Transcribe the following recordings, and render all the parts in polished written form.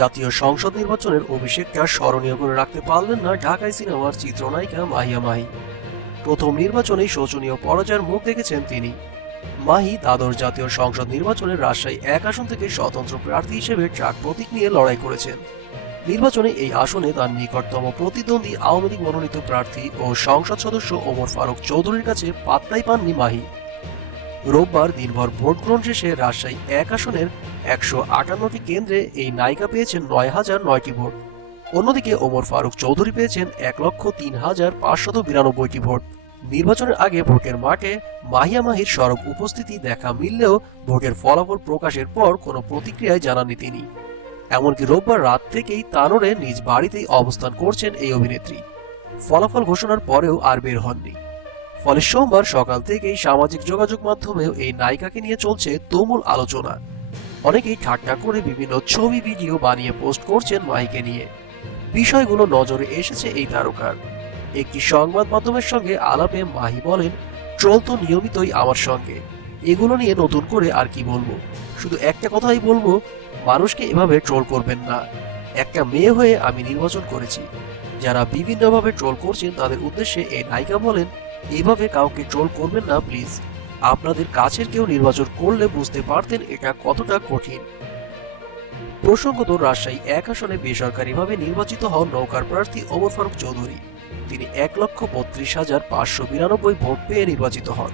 জাতীয় সংসদ নির্বাচনের অভিষেকটা স্মরণীয় করে রাখতে পারলেন না ঢাকাই সিনেমার চিত্রনায়িকা মাহিয়া মাহি। প্রথম নির্বাচনেই শোচনীয় পরাজয়ের মুখ দেখেছেন তিনি। মাহি দ্বাদশ জাতীয় সংসদ নির্বাচনে রাজশাহী 1 আসন থেকে স্বতন্ত্র প্রার্থী হিসেবে ট্রাক প্রতীক নিয়ে লড়াই করেছেন। নির্বাচনে এই আসনে তার নিকটতম প্রতিদ্বন্দ্বী আওয়ামী লীগ মনোনীত প্রার্থী ও সংসদ সদস্য ওমর ফারুক চৌধুরীর কাছে পাত্তাই পাননি মাহি। রোববার দিনভর ভোট গ্রহণ শেষে রাজশাহী 1 আসনের 158টি কেন্দ্রে এই নায়িকা পেয়েছেন 9,009টি ভোট। অন্যদিকে ওমর ফারুক চৌধুরী পেয়েছেন 1,03,592টি ভোট। নির্বাচনের আগে ভোটের মাঠে মাহিয়া মাহির সরব উপস্থিতি দেখা মিললেও ভোটের ফলাফল প্রকাশের পর কোনো প্রতিক্রিয়ায় জানাননি তিনি। এমনকি রোববার রাত থেকেই তানোরে নিজ বাড়িতেই অবস্থান করছেন এই অভিনেত্রী। ফলাফল ঘোষণার পরেও আর বের হননি। ফলে সোমবার সকাল থেকেই সামাজিক যোগাযোগ মাধ্যমেও এই নায়িকাকে নিয়ে চলছে তুমুল আলোচনা। অনেকেই ঠাট্টা করে বিভিন্ন ছবি ভিডিও বানিয়ে পোস্ট করছেন মাহিকে নিয়ে। বিষয়গুলো নজরে এসেছে এই তারকার। একটি সংবাদ মাধ্যমের সঙ্গে আলাপে মাহি বলেন, ট্রোল তো নিয়মিতই আমার সঙ্গে, এগুলো নিয়ে নতুন করে আর কি বলবো, শুধু একটা কথাই বলবো, মানুষকে এভাবে ট্রোল করবেন না। একটা মেয়ে হয়ে আমি নির্বাচন করেছি। যারা বিভিন্নভাবে ট্রোল করছেন তাদের উদ্দেশ্যে এই নায়িকা বলেন, এভাবে কাউকে ট্রোল করবেন না প্লিজ। আপনাদের কাছের কেউ নির্বাচন করলে বুঝতে পারতেন এটা কতটা কঠিন। প্রসঙ্গত, রাজশাহী 1 আসনে বেসরকারিভাবে নির্বাচিত হন নৌকার প্রার্থী ওমর ফারুক চৌধুরী। তিনি 1,32,592 ভোট পেয়ে নির্বাচিত হন।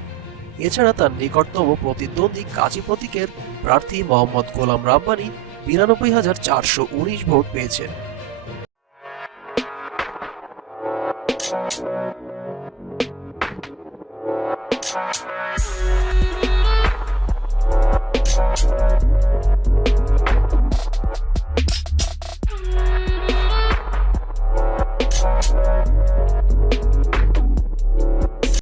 এছাড়া তার নিকটতম প্রতিদ্বন্দ্বী কাজী প্রতীকের প্রার্থী মোহাম্মদ গোলাম রাব্বানী 92,419 ভোট পেয়েছেন।